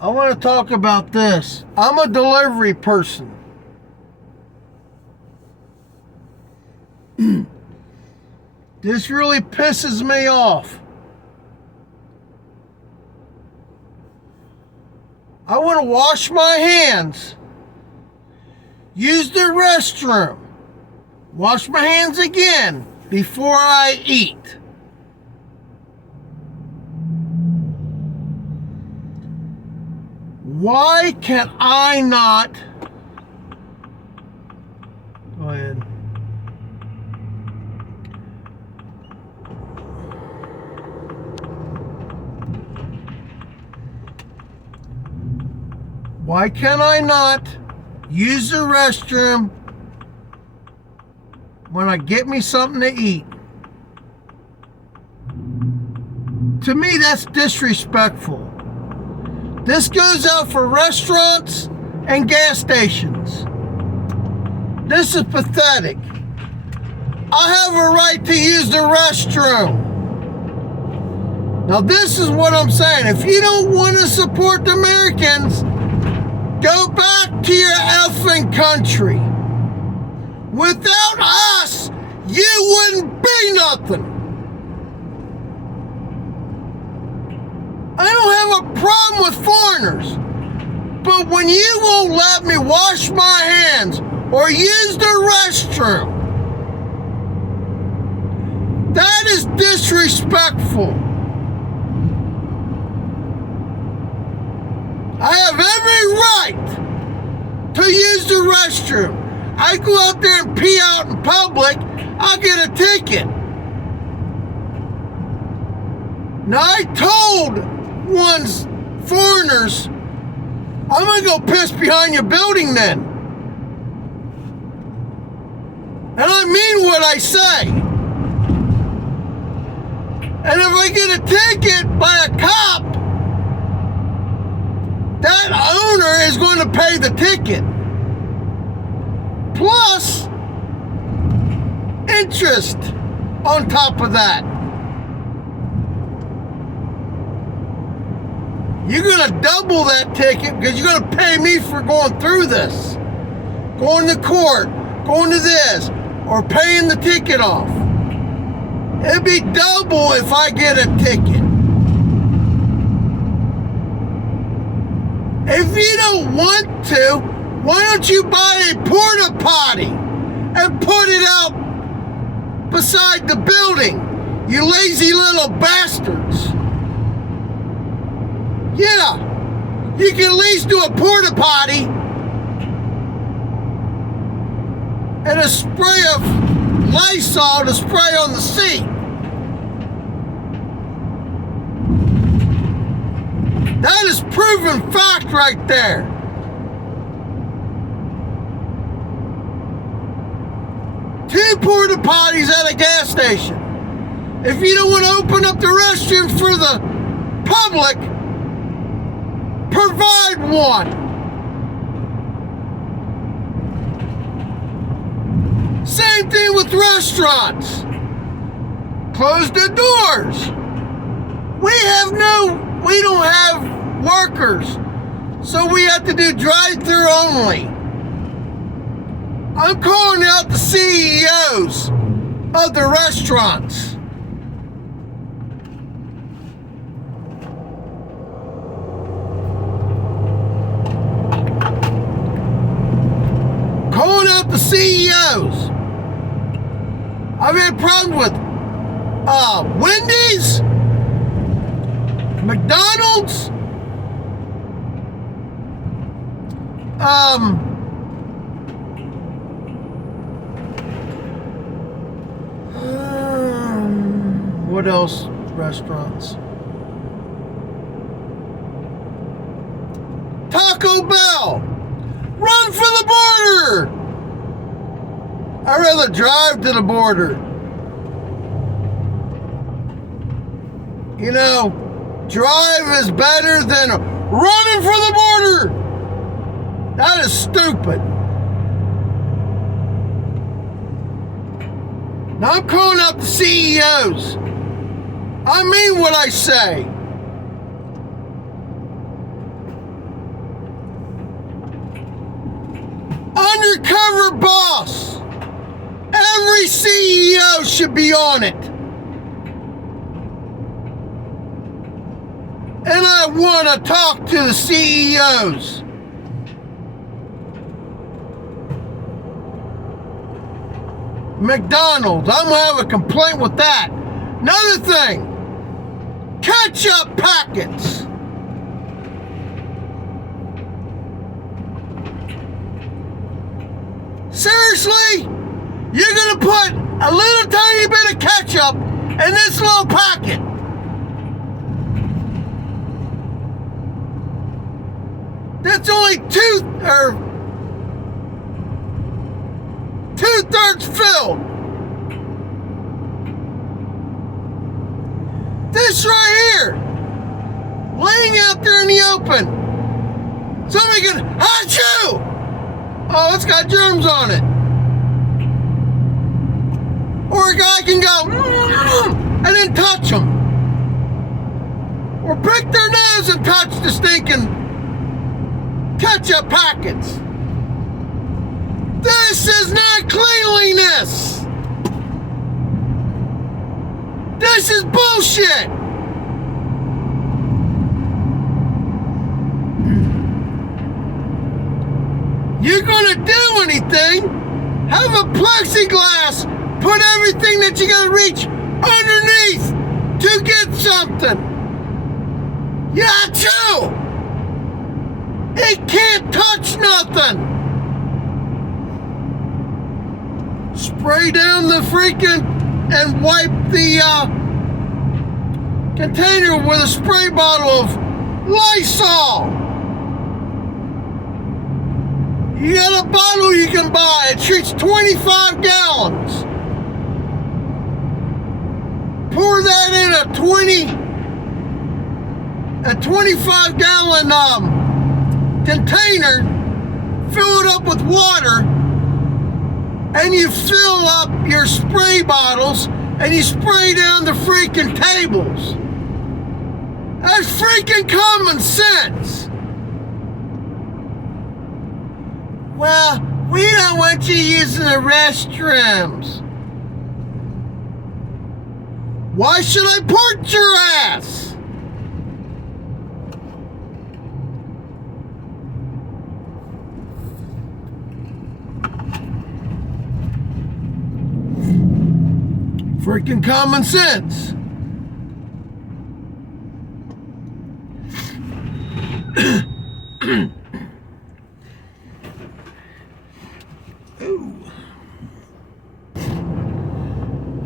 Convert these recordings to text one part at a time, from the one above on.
I want to talk about this. I'm a delivery person. This really pisses me off. I want to wash my hands, use the restroom, wash my hands again before I eat. Why can I not? Go ahead. Why can I not use the restroom when I get me something to eat? To me, that's disrespectful. This goes out for restaurants and gas stations. This is pathetic. I have a right to use the restroom. Now, this is what I'm saying. If you don't want to support the Americans, go back to your effing country. Without us, you wouldn't be nothing. I don't have a problem with foreigners, but when you won't let me wash my hands or use the restroom, that is disrespectful. I have every right to use the restroom. I go out there and pee out in public, I'll get a ticket. Now, I told foreigners, I'm gonna go piss behind your building then. And I mean what I say. And if I get a ticket by a cop, that owner is going to pay the ticket. Plus interest on top of that. You're going to double that ticket because you're going to pay me for going through this. Going to court, going to this, or paying the ticket off. It'd be double if I get a ticket. If you don't want to, why don't you buy a porta potty and put it out beside the building, you lazy little bastards? Yeah, you can at least do a porta potty and a spray of Lysol to spray on the seat. That is proven fact right there. Two porta potties at a gas station. If you don't want to open up the restrooms for the public, provide one. Same thing with restaurants. Close the doors. We don't have workers, so we have to do drive-through only. I'm calling out the CEOs of the restaurants. Calling out the CEOs. I've had problems with Wendy's, McDonald's, what else? Restaurants. Taco Bell. Run for the border. I'd rather drive to the border. You know, drive is better than running for the border. That is stupid. Now I'm calling out the CEOs. I mean what I say. Every boss, every CEO should be on it. And I want to talk to the CEOs. McDonald's, I'm going to have a complaint with that. Another thing, ketchup packets. Seriously? You're going to put a little tiny bit of ketchup in this little packet? That's only two-thirds filled. This right here, laying out there in the open. Somebody can, achoo! Oh, it's got germs on it. Or a guy can go, and then touch them. Or prick their nose and touch the stinking ketchup packets. This is not cleanliness. This is bullshit. You're gonna do anything, have a plexiglass, put everything that you're gonna reach underneath to get something. Yeah, true. It can't touch nothing. Spray down the freaking and wipe the container with a spray bottle of Lysol. You got a bottle you can buy. It treats 25 gallons. Pour that in a 25 gallon container, fill it up with water, and you fill up your spray bottles and you spray down the freaking tables. That's freaking common sense. Well, we don't want you using the restrooms. Why should I port your ass? Freaking common sense.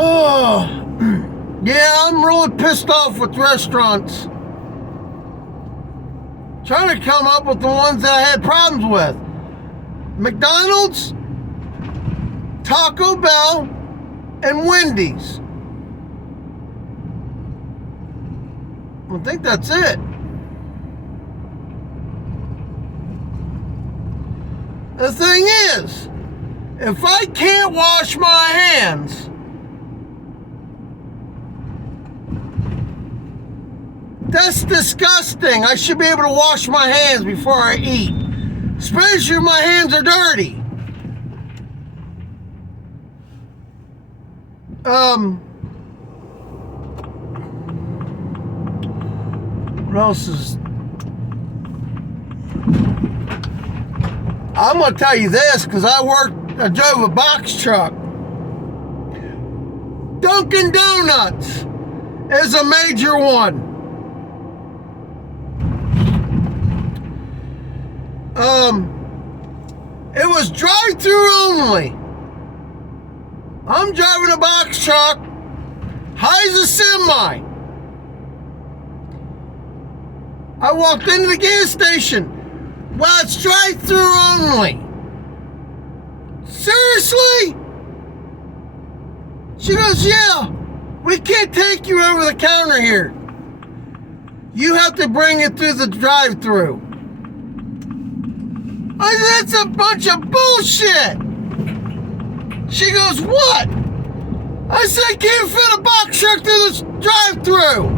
Oh, yeah, I'm really pissed off with restaurants. Trying to come up with the ones that I had problems with. McDonald's, Taco Bell, and Wendy's. I think that's it. The thing is, if I can't wash my hands, that's disgusting. I should be able to wash my hands before I eat, especially if my hands are dirty. What else is... I'm going to tell you this because I drove a box truck. Dunkin' Donuts is a major one. It was drive-through only. I'm driving a box truck, high as a semi. I walked into the gas station. Well, it's drive-through only. Seriously? She goes, yeah, we can't take you over the counter here. You have to bring it through the drive-through. I said, that's a bunch of bullshit. She goes, what? I said, I can't fit a box truck through this drive-through.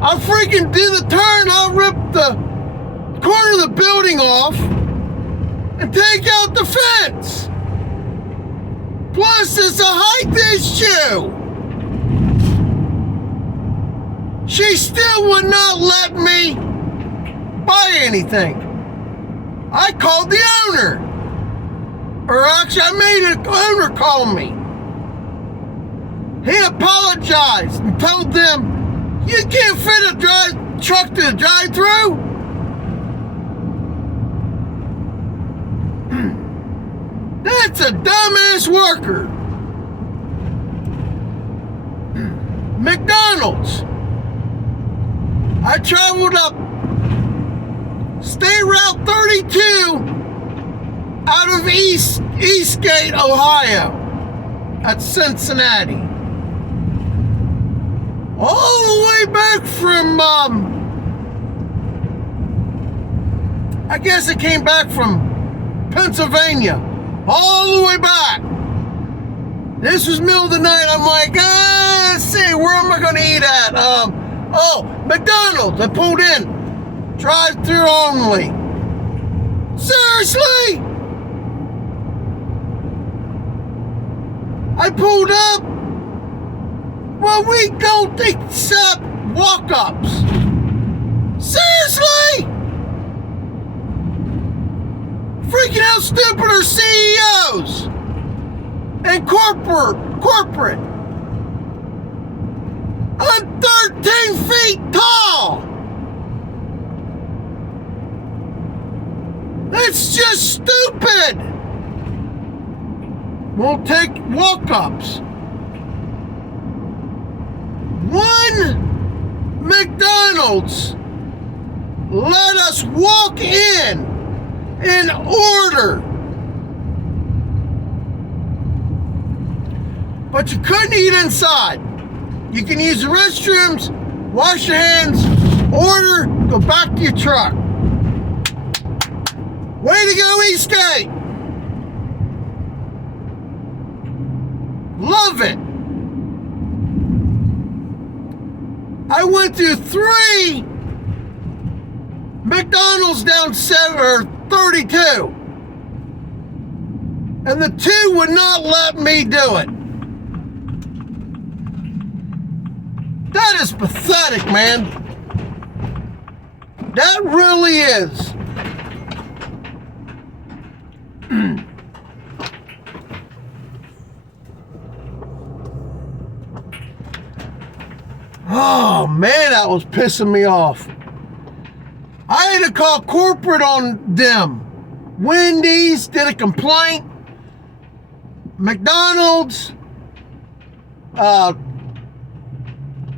I'll freaking do the turn. I'll rip the corner of the building off. and take out the fence. Plus, it's a height issue. She still would not let me buy anything. I called the owner. Or actually, I made an owner call me. He apologized and told them, you can't fit a truck to the drive-through. That's a dumbass worker. McDonald's. I traveled up State Route 32 out of Eastgate, Ohio, at Cincinnati. All the way back from, I guess it came back from Pennsylvania. All the way back. This was middle of the night. I'm like, let's see, where am I going to eat at? McDonald's. I pulled in. Drive-through only. Seriously? I pulled up. Well, we don't accept walk-ups. Seriously? Freaking how stupid are CEOs and corporate. I'm 13 feet tall. That's just stupid. Won't take walk-ups. One McDonald's let us walk in order. But you couldn't eat inside. You can use the restrooms, wash your hands, order, go back to your truck. Way to go, Eastgate. Love it. I went to 3 McDonald's down 32. And the 2 would not let me do it. That is pathetic, man. That really is. Oh, man, that was pissing me off. I had to call corporate on them. Wendy's did a complaint. McDonald's.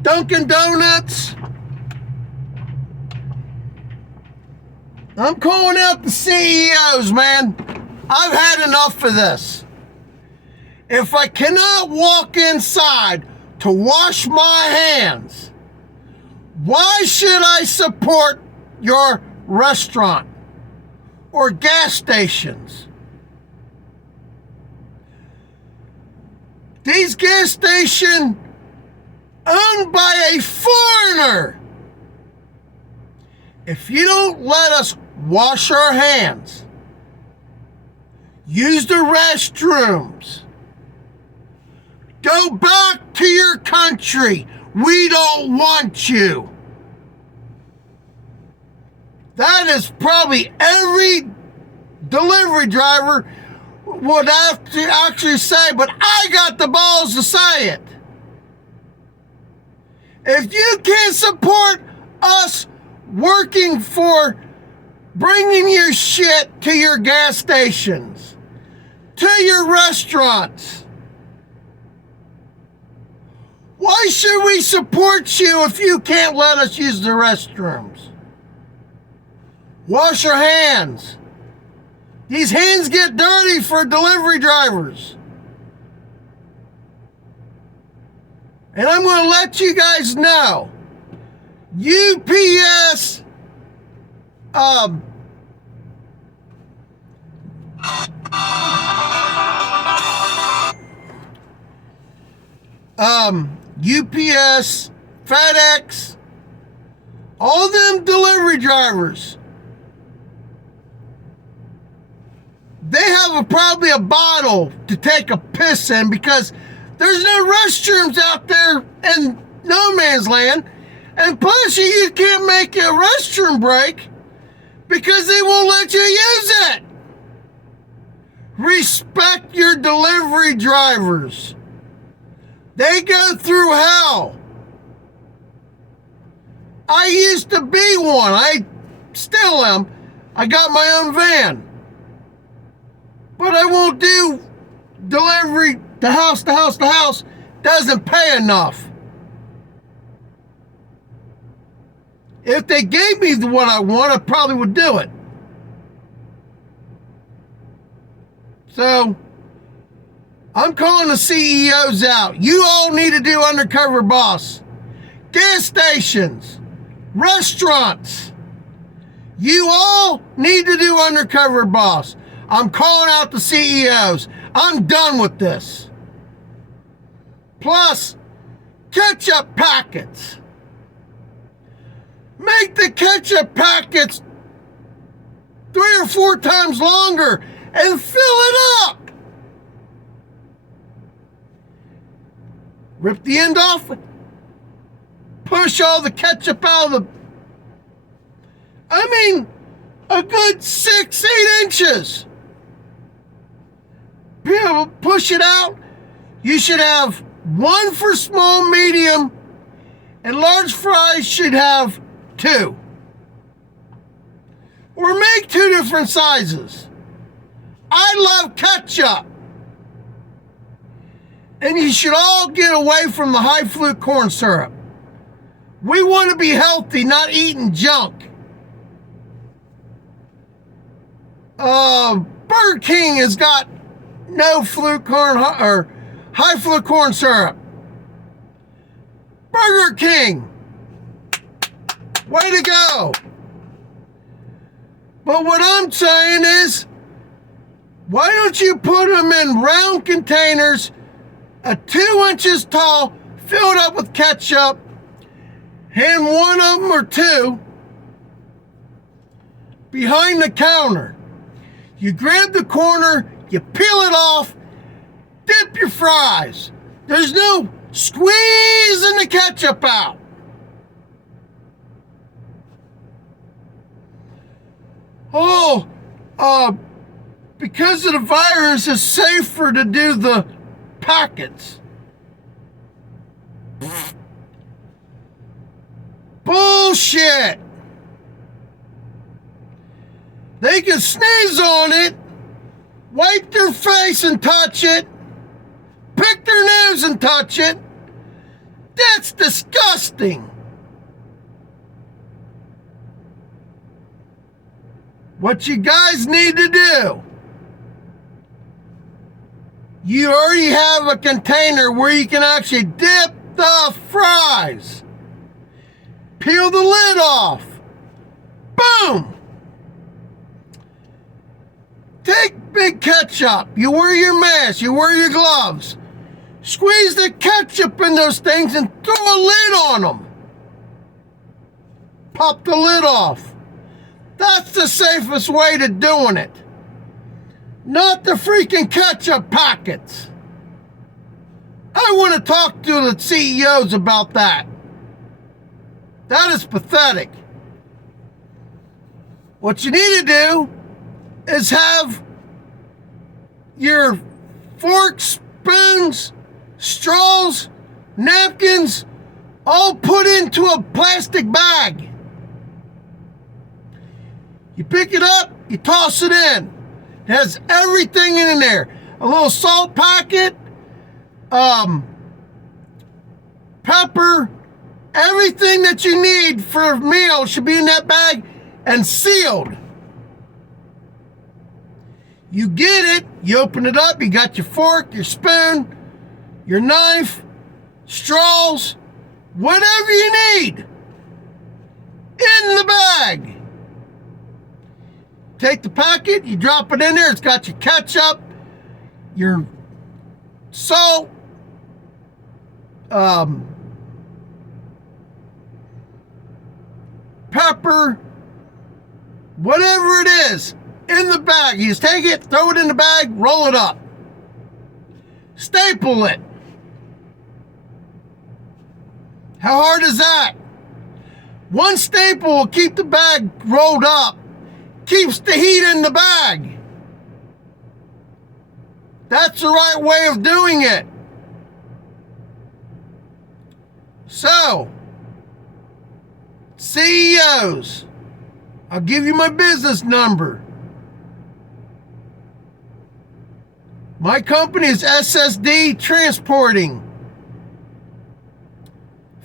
Dunkin' Donuts. I'm calling out the CEOs, man. I've had enough of this. If I cannot walk inside to wash my hands, why should I support your restaurant or gas stations? These gas stations owned by a foreigner. If you don't let us wash our hands, use the restrooms, go back to your country, we don't want you. That is probably every delivery driver would have to actually say, but I got the balls to say it. If you can't support us working for bringing your shit to your gas stations, to your restaurants, why should we support you if you can't let us use the restrooms? Wash your hands. These hands get dirty for delivery drivers. And I'm going to let you guys know, UPS, UPS, FedEx, all them delivery drivers, they have probably a bottle to take a piss in because there's no restrooms out there in no man's land. And plus, you can't make a restroom break because they won't let you use it. Respect your delivery drivers. They go through hell. I used to be one. I still am. I got my own van. But I won't do delivery to house to house to house. Doesn't pay enough. If they gave me what I want, I probably would do it. So, I'm calling the CEOs out. You all need to do undercover boss. Gas stations, restaurants. You all need to do undercover boss. I'm calling out the CEOs. I'm done with this. Plus, ketchup packets. Make the ketchup packets 3 or 4 times longer and fill it up. Rip the end off. Push all the ketchup out of a good 6-8 inches. Be able to push it out. You should have one for small, medium, and large fries should have 2. Or make 2 different sizes. I love ketchup. And you should all get away from the high fruit corn syrup. We want to be healthy, not eating junk. Burger King has got no flute corn or high fruit corn syrup. Burger King. Way to go. But what I'm saying is, why don't you put them in round containers, 2 inches tall, filled up with ketchup, hand one of them or 2 behind the counter. You grab the corner, you peel it off, dip your fries. There's no squeezing the ketchup out. Because of the virus, it's safer to do the packets. Bullshit. They can sneeze on it, wipe their face and touch it, pick their nose and touch it. That's disgusting. What you guys need to do, you already have a container where you can actually dip the fries. Peel the lid off. Boom. Take big ketchup. You wear your mask. You wear your gloves. Squeeze the ketchup in those things and throw a lid on them. Pop the lid off. That's the safest way to doing it. Not the freaking ketchup packets. I want to talk to the CEOs about that. That is pathetic. What you need to do is have your forks, spoons, straws, napkins all put into a plastic bag. You pick it up, you toss it in. It has everything in there. A little salt packet, pepper, everything that you need for a meal should be in that bag and sealed. You get it, you open it up, you got your fork, your spoon, your knife, straws, whatever you need in the bag. Take the packet, you drop it in there, it's got your ketchup, your salt, pepper, whatever it is, in the bag. You just take it, throw it in the bag, roll it up. Staple it. How hard is that? One staple will keep the bag rolled up, keeps the heat in the bag. That's the right way of doing it. So, CEOs, I'll give you my business number. My company is SSD Transporting.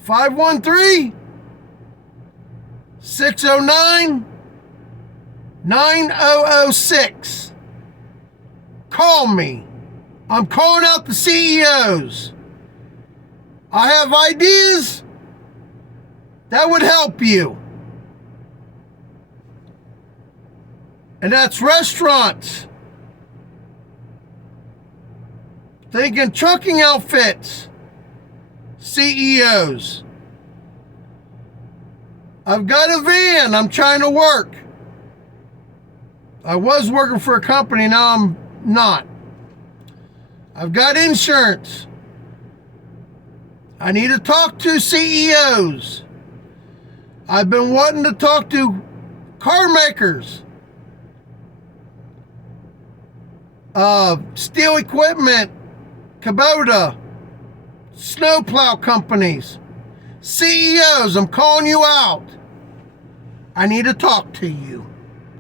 513-609-9006. Call me. I'm calling out the CEOs. I have ideas that would help you. And that's restaurants. Thinking trucking outfits. CEOs. I've got a van. I'm trying to work. I was working for a company. Now I'm not. I've got insurance. I need to talk to CEOs. I've been wanting to talk to car makers. Steel equipment. Kubota. Snowplow companies. CEOs, I'm calling you out. I need to talk to you.